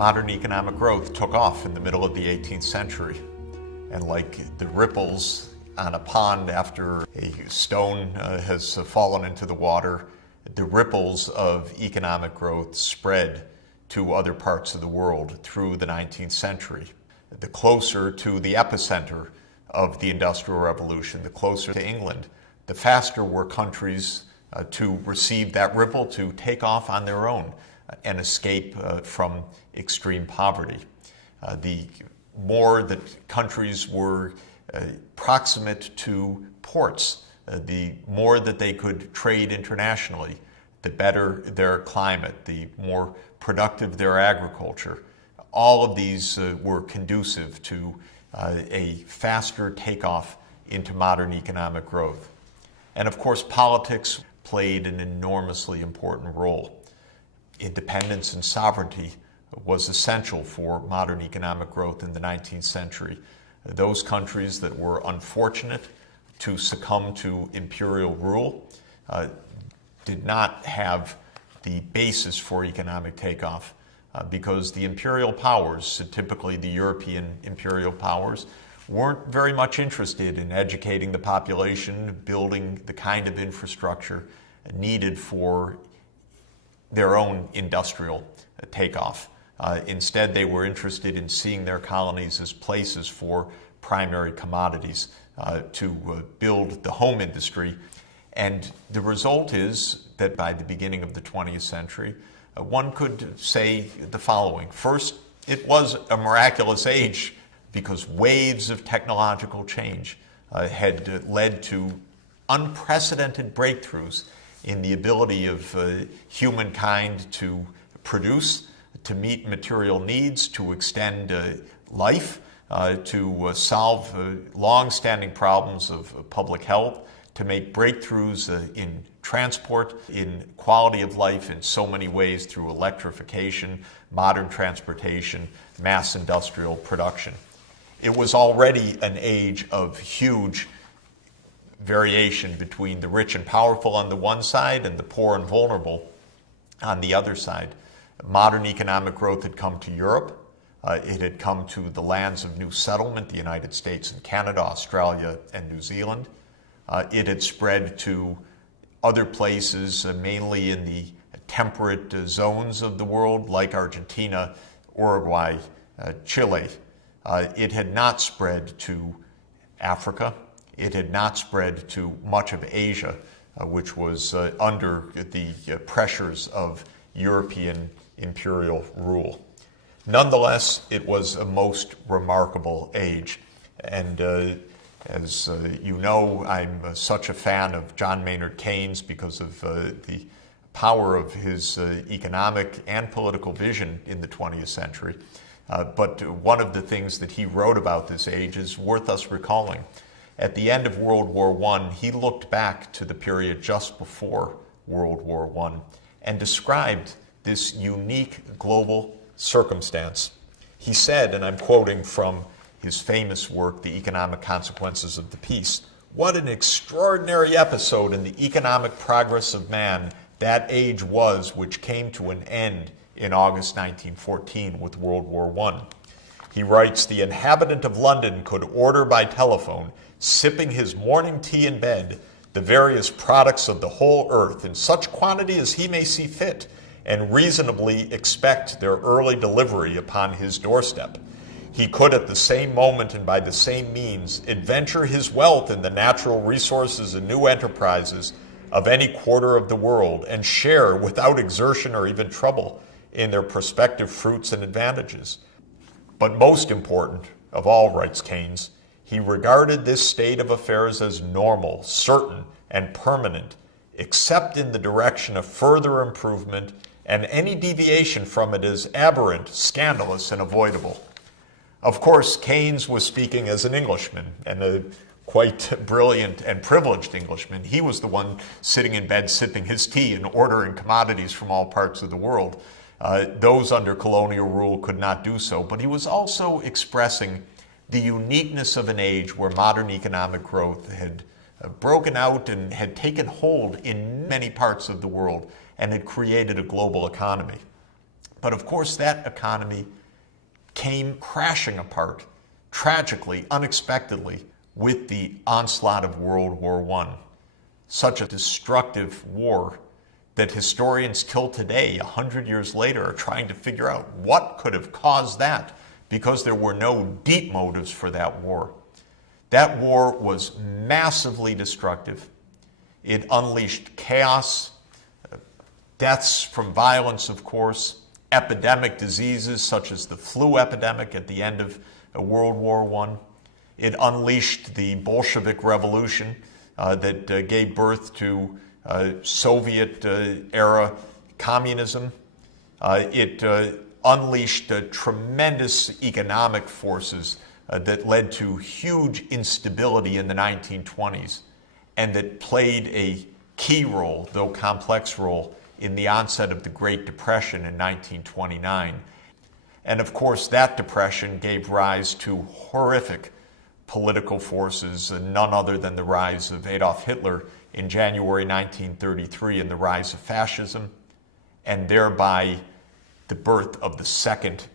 modern economic growth took off in the middle of the 18th century. And like the ripples on a pond after a stone has fallen into the water, the ripples of economic growth spread to other parts of the world through the 19th century. The closer to the epicenter of the Industrial Revolution, the closer to England, the faster were countries to receive that ripple, to take off on their own and escape from extreme poverty. The more that countries were proximate to ports, the more that they could trade internationally, the better their climate, the more productive their agriculture. All of these were conducive to a faster takeoff into modern economic growth. And of course, politics played an enormously important role. Independence and sovereignty was essential for modern economic growth in the 19th century. Those countries that were unfortunate to succumb to imperial rule did not have the basis for economic takeoff because the imperial powers, typically the European imperial powers, weren't very much interested in educating the population, building the kind of infrastructure needed for their own industrial takeoff. Instead, they were interested in seeing their colonies as places for primary commodities to build the home industry. And the result is that by the beginning of the 20th century, one could say the following. First, it was a miraculous age because waves of technological change had led to unprecedented breakthroughs in the ability of humankind to produce, to meet material needs, to extend life, to solve long-standing problems of public health, to make breakthroughs in transport, in quality of life in so many ways through electrification, modern transportation, mass industrial production. It was already an age of huge variation between the rich and powerful on the one side and the poor and vulnerable on the other side. Modern economic growth had come to Europe. It had come to the lands of new settlement, the United States and Canada, Australia and New Zealand. It had spread to other places, mainly in the temperate zones of the world, like Argentina, Uruguay, Chile. It had not spread to Africa. It had not spread to much of Asia, which was under the pressures of European imperial rule. Nonetheless, it was a most remarkable age. And as you know, I'm such a fan of John Maynard Keynes because of the power of his economic and political vision in the 20th century. But one of the things that he wrote about this age is worth us recalling. At the end of World War I, he looked back to the period just before World War I and described this unique global circumstance. He said, and I'm quoting from his famous work, The Economic Consequences of the Peace, "What an extraordinary episode in the economic progress of man that age was which came to an end in August 1914 with World War I." He writes, "The inhabitant of London could order by telephone, sipping his morning tea in bed, the various products of the whole earth in such quantity as he may see fit, and reasonably expect their early delivery upon his doorstep. He could at the same moment and by the same means adventure his wealth in the natural resources and new enterprises of any quarter of the world, and share without exertion or even trouble in their prospective fruits and advantages. But most important of all," writes Keynes, "he regarded this state of affairs as normal, certain, and permanent, except in the direction of further improvement, and any deviation from it as aberrant, scandalous, and avoidable." Of course, Keynes was speaking as an Englishman, and a quite brilliant and privileged Englishman. He was the one sitting in bed sipping his tea and ordering commodities from all parts of the world. Those under colonial rule could not do so, but he was also expressing the uniqueness of an age where modern economic growth had broken out and had taken hold in many parts of the world and had created a global economy. But of course, that economy came crashing apart, tragically, unexpectedly, with the onslaught of World War I. Such a destructive war that historians till today, 100 years later, are trying to figure out what could have caused that, because there were no deep motives for that war. That war was massively destructive. It unleashed chaos, deaths from violence, of course, epidemic diseases such as the flu epidemic at the end of World War I. It unleashed the Bolshevik Revolution that gave birth to Soviet-era communism. It unleashed tremendous economic forces that led to huge instability in the 1920s and that played a key role, though complex role, in the onset of the Great Depression in 1929. And of course, that depression gave rise to horrific political forces, none other than the rise of Adolf Hitler in January 1933 and the rise of fascism, and thereby the birth of the second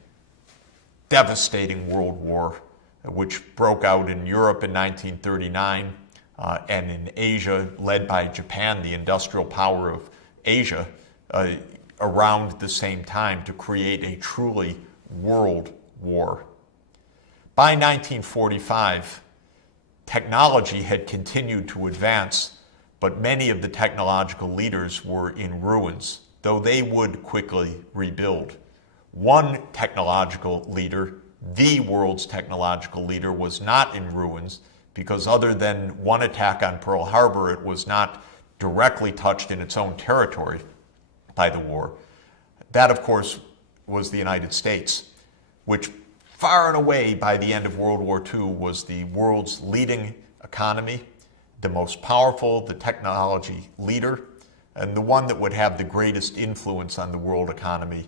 devastating world war, which broke out in Europe in 1939 and in Asia, led by Japan, the industrial power of Asia, around the same time to create a truly world war. By 1945, technology had continued to advance, but many of the technological leaders were in ruins, though they would quickly rebuild. One technological leader, the world's technological leader, was not in ruins because other than one attack on Pearl Harbor, it was not directly touched in its own territory by the war. That, of course, was the United States, which far and away by the end of World War II was the world's leading economy, the most powerful, the technology leader, and the one that would have the greatest influence on the world economy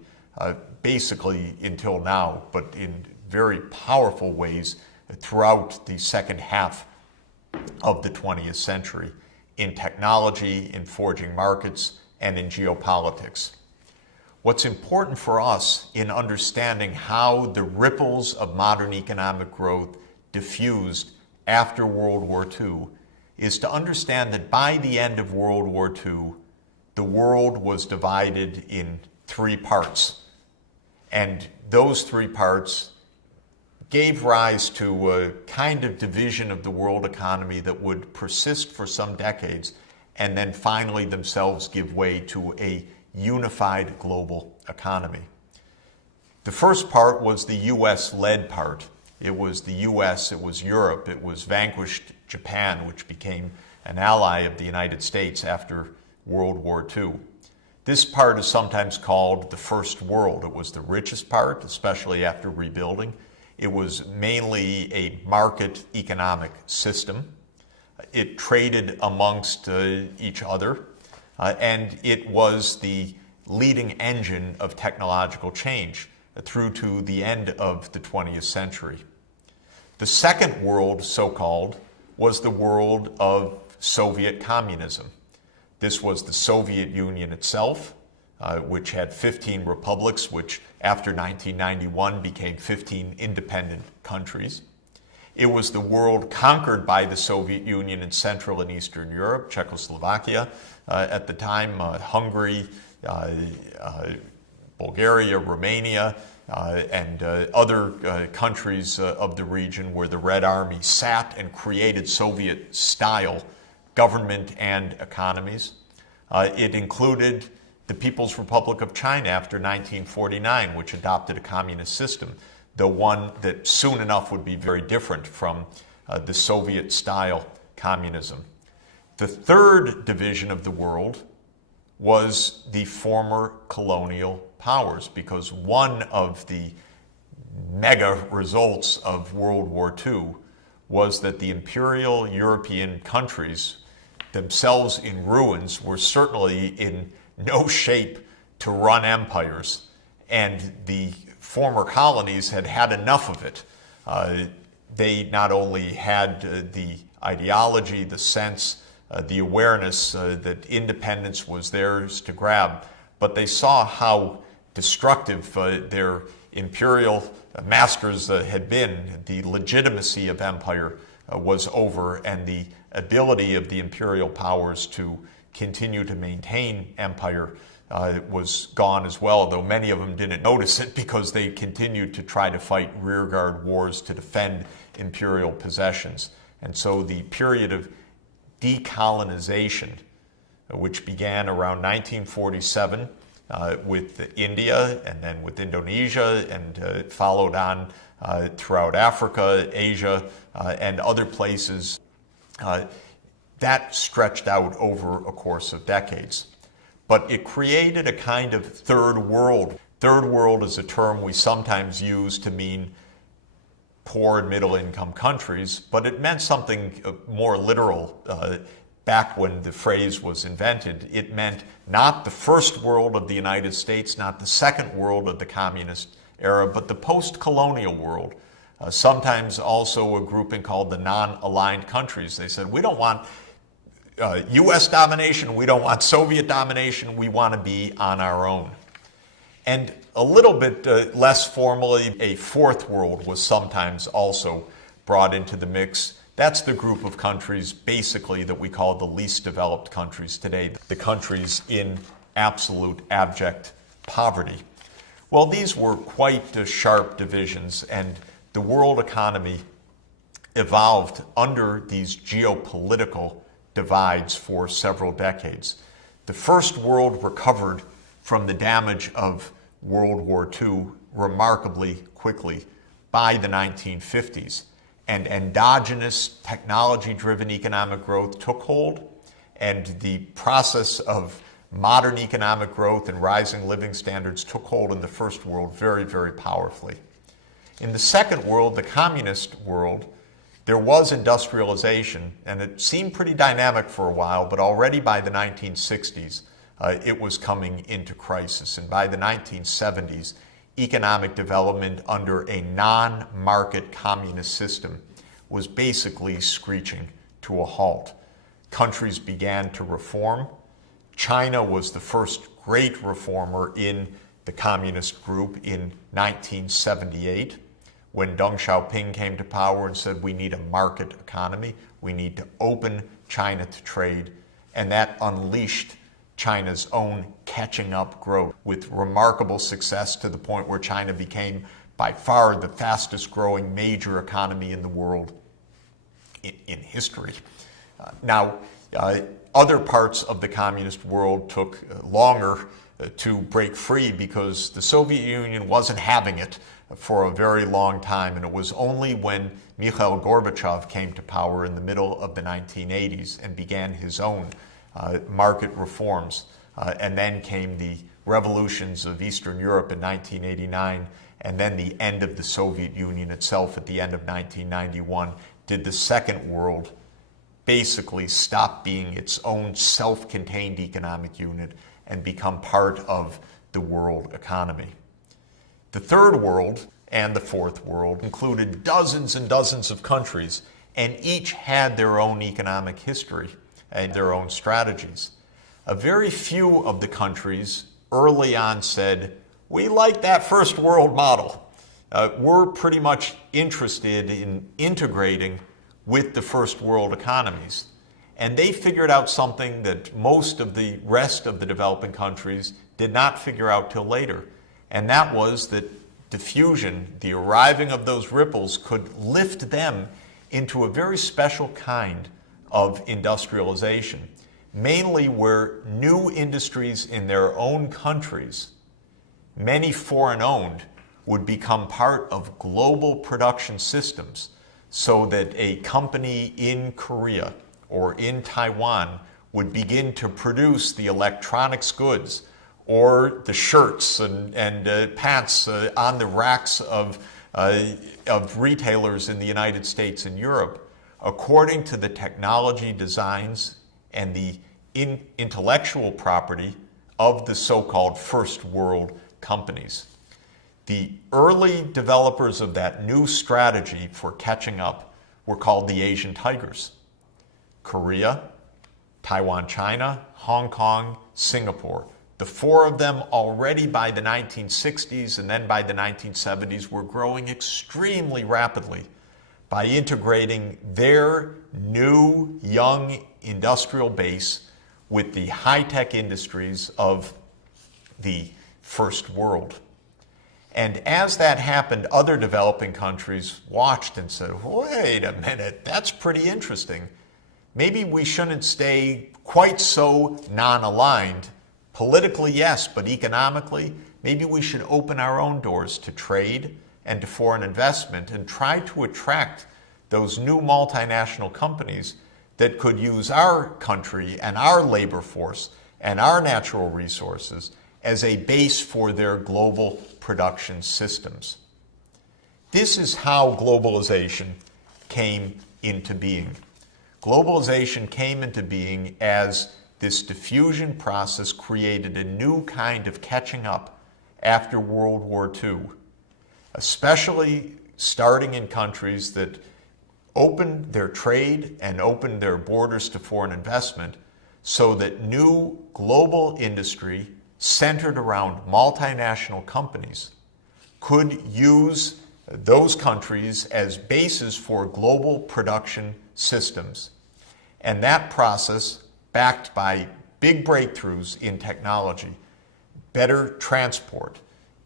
basically until now, but in very powerful ways throughout the second half of the 20th century in technology, in forging markets, and in geopolitics. What's important for us in understanding how the ripples of modern economic growth diffused after World War II is to understand that by the end of World War II, the world was divided in three parts. And those three parts gave rise to a kind of division of the world economy that would persist for some decades and then finally themselves give way to a unified global economy. The first part was the US-led part. It was the US, it was Europe, it was vanquished Japan, which became an ally of the United States after World War II. This part is sometimes called the First World. It was the richest part, especially after rebuilding. It was mainly a market economic system. It traded amongst each other, and it was the leading engine of technological change through to the end of the 20th century. The second world, so-called, was the world of Soviet communism. This was the Soviet Union itself, which had 15 republics, which after 1991 became 15 independent countries. It was the world conquered by the Soviet Union in Central and Eastern Europe, Czechoslovakia at the time, Hungary, Bulgaria, Romania, and other countries of the region where the Red Army sat and created Soviet-style government and economies. It included the People's Republic of China after 1949, which adopted a communist system, though one that soon enough would be very different from the Soviet-style communism. The third division of the world was the former colonial powers, because one of the mega results of World War II was that the imperial European countries, themselves in ruins, were certainly in no shape to run empires, and the former colonies had had enough of it. They not only had the ideology, the sense, the awareness that independence was theirs to grab, but they saw how destructive their imperial masters had been. The legitimacy of empire was over, and the ability of the imperial powers to continue to maintain empire was gone as well, though many of them didn't notice it because they continued to try to fight rearguard wars to defend imperial possessions. And so the period of decolonization, which began around 1947 with India and then with Indonesia, and followed on throughout Africa, Asia, and other places, that stretched out over a course of decades. But it created a kind of third world. Third world is a term we sometimes use to mean poor and middle income countries, but it meant something more literal back when the phrase was invented. It meant not the first world of the United States, not the second world of the communist era, but the post-colonial world. Sometimes also a grouping called the non-aligned countries. They said, we don't want U.S. domination, we don't want Soviet domination, we want to be on our own. And a little bit less formally, a fourth world was sometimes also brought into the mix. That's the group of countries basically that we call the least developed countries today, the countries in absolute abject poverty. Well, these were quite sharp divisions, and the world economy evolved under these geopolitical divides for several decades. The first world recovered from the damage of World War II remarkably quickly by the 1950s, and endogenous technology-driven economic growth took hold, and the process of modern economic growth and rising living standards took hold in the first world very, very powerfully. In the second world, the communist world, there was industrialization, and it seemed pretty dynamic for a while, but already by the 1960s, it was coming into crisis. And by the 1970s, economic development under a non-market communist system was basically screeching to a halt. Countries began to reform. China was the first great reformer in the communist group in 1978. When Deng Xiaoping came to power and said we need a market economy, we need to open China to trade, and that unleashed China's own catching up growth with remarkable success to the point where China became by far the fastest growing major economy in the world in history. Now, other parts of the communist world took longer to break free because the Soviet Union wasn't having it for a very long time, and it was only when Mikhail Gorbachev came to power in the middle of the 1980s and began his own market reforms, and then came the revolutions of Eastern Europe in 1989, and then the end of the Soviet Union itself at the end of 1991, did the second world basically stop being its own self-contained economic unit and become part of the world economy. The third world and the fourth world included dozens and dozens of countries, and each had their own economic history and their own strategies. A very few of the countries early on said, we like that first world model. We're pretty much interested in integrating with the first world economies. And they figured out something that most of the rest of the developing countries did not figure out till later. And that was that diffusion, the arriving of those ripples, could lift them into a very special kind of industrialization, mainly where new industries in their own countries, many foreign-owned, would become part of global production systems, so that a company in Korea or in Taiwan would begin to produce the electronics goods or the shirts and pants on the racks of retailers in the United States and Europe, according to the technology designs and the intellectual property of the so-called first world companies. The early developers of that new strategy for catching up were called the Asian Tigers. Korea, Taiwan, China, Hong Kong, Singapore. The four of them already by the 1960s and then by the 1970s were growing extremely rapidly by integrating their new, young industrial base with the high-tech industries of the first world. And as that happened, other developing countries watched and said, wait a minute, that's pretty interesting. Maybe we shouldn't stay quite so non-aligned. Politically, yes, but economically, maybe we should open our own doors to trade and to foreign investment and try to attract those new multinational companies that could use our country and our labor force and our natural resources as a base for their global production systems. This is how globalization came into being. Globalization came into being as this diffusion process created a new kind of catching up after World War II, especially starting in countries that opened their trade and opened their borders to foreign investment so that new global industry centered around multinational companies could use those countries as bases for global production systems. And that process, backed by big breakthroughs in technology, better transport,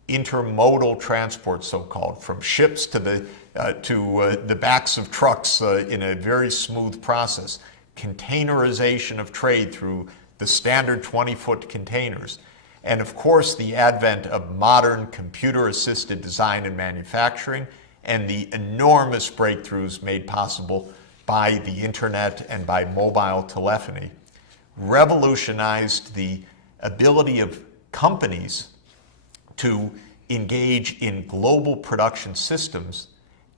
intermodal transport so-called, from ships to the backs of trucks in a very smooth process, containerization of trade through the standard 20-foot containers, and of course the advent of modern computer-assisted design and manufacturing and the enormous breakthroughs made possible by the internet and by mobile telephony revolutionized the ability of companies to engage in global production systems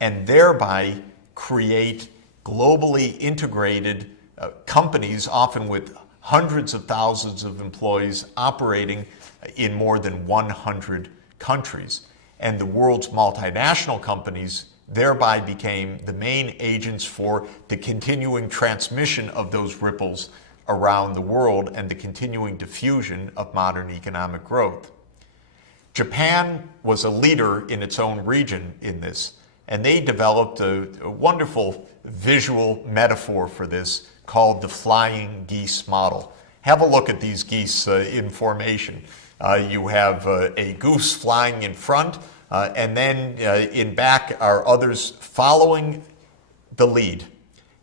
and thereby create globally integrated companies, often with hundreds of thousands of employees operating in more than 100 countries. And the world's multinational companies thereby became the main agents for the continuing transmission of those ripples around the world and the continuing diffusion of modern economic growth. Japan was a leader in its own region in this, and they developed a wonderful visual metaphor for this called the flying geese model. Have a look at these geese in formation. You have a goose flying in front, and then in back are others following the lead.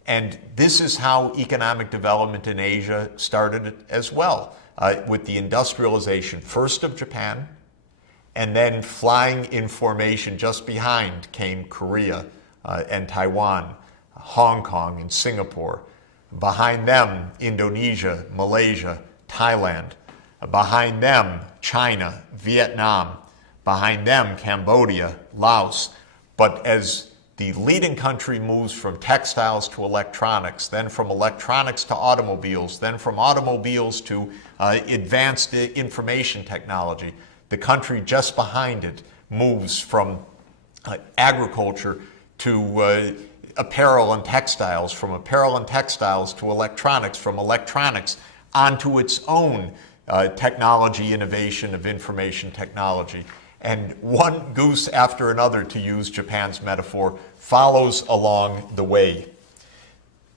And this is how economic development in Asia started as well, with the industrialization first of Japan, and then flying in formation just behind came Korea and Taiwan, Hong Kong and Singapore. Behind them, Indonesia, Malaysia, Thailand. Behind them, China, Vietnam. Behind them, Cambodia, Laos. But as the leading country moves from textiles to electronics, then from electronics to automobiles, then from automobiles to advanced information technology, the country just behind it moves from agriculture to apparel and textiles, from apparel and textiles to electronics, from electronics onto its own technology innovation of information technology. And one goose after another, to use Japan's metaphor, follows along the way.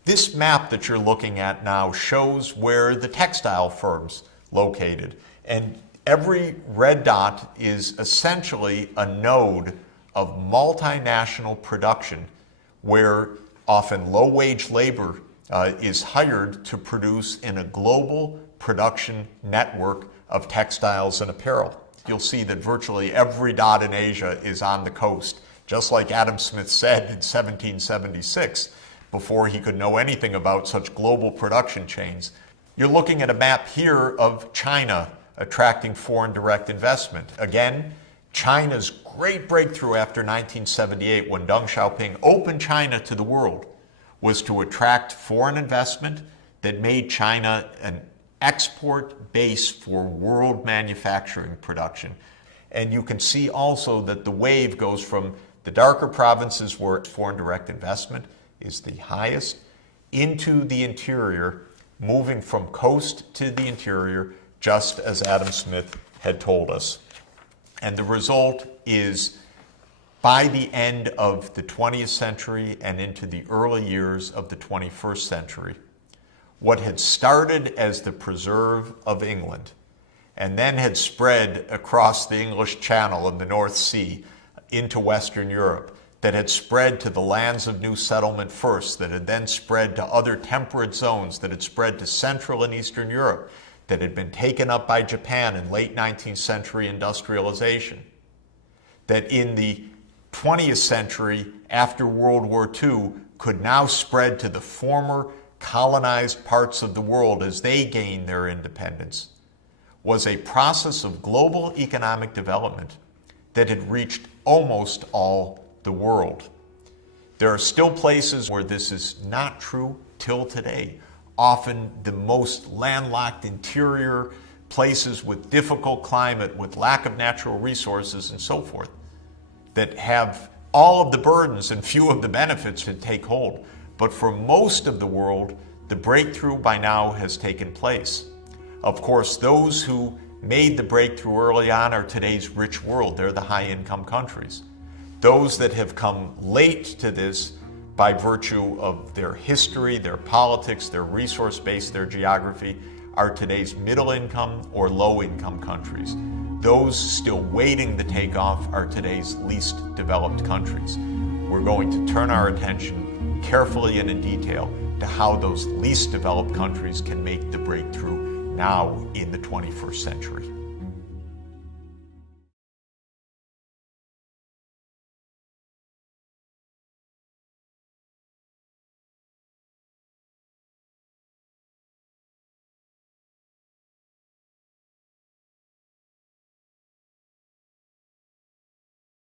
This map that you're looking at now shows where the textile firms located. And every red dot is essentially a node of multinational production where often low-wage labor is hired to produce in a global production network of textiles and apparel. You'll see that virtually every dot in Asia is on the coast, just like Adam Smith said in 1776, before he could know anything about such global production chains. You're looking at a map here of China attracting foreign direct investment. Again, China's great breakthrough after 1978, when Deng Xiaoping opened China to the world, was to attract foreign investment that made China an export base for world manufacturing production. And you can see also that the wave goes from the darker provinces where foreign direct investment is the highest into the interior, moving from coast to the interior, just as Adam Smith had told us. And the result is, by the end of the 20th century and into the early years of the 21st century, what had started as the preserve of England and then had spread across the English Channel and the North Sea into Western Europe, that had spread to the lands of new settlement first, that had then spread to other temperate zones, that had spread to Central and Eastern Europe, that had been taken up by Japan in late 19th century industrialization, that in the 20th century, after World War II, could now spread to the former colonized parts of the world as they gained their independence, was a process of global economic development that had reached almost all the world. There are still places where this is not true till today. Often the most landlocked interior places with difficult climate, with lack of natural resources and so forth, that have all of the burdens and few of the benefits to take hold. But for most of the world, the breakthrough by now has taken place. Of course, those who made the breakthrough early on are today's rich world. They're the high-income countries. Those that have come late to this by virtue of their history, their politics, their resource base, their geography, are today's middle-income or low-income countries. Those still waiting to take off are today's least developed countries. We're going to turn our attention carefully and in detail to how those least developed countries can make the breakthrough now in the 21st century.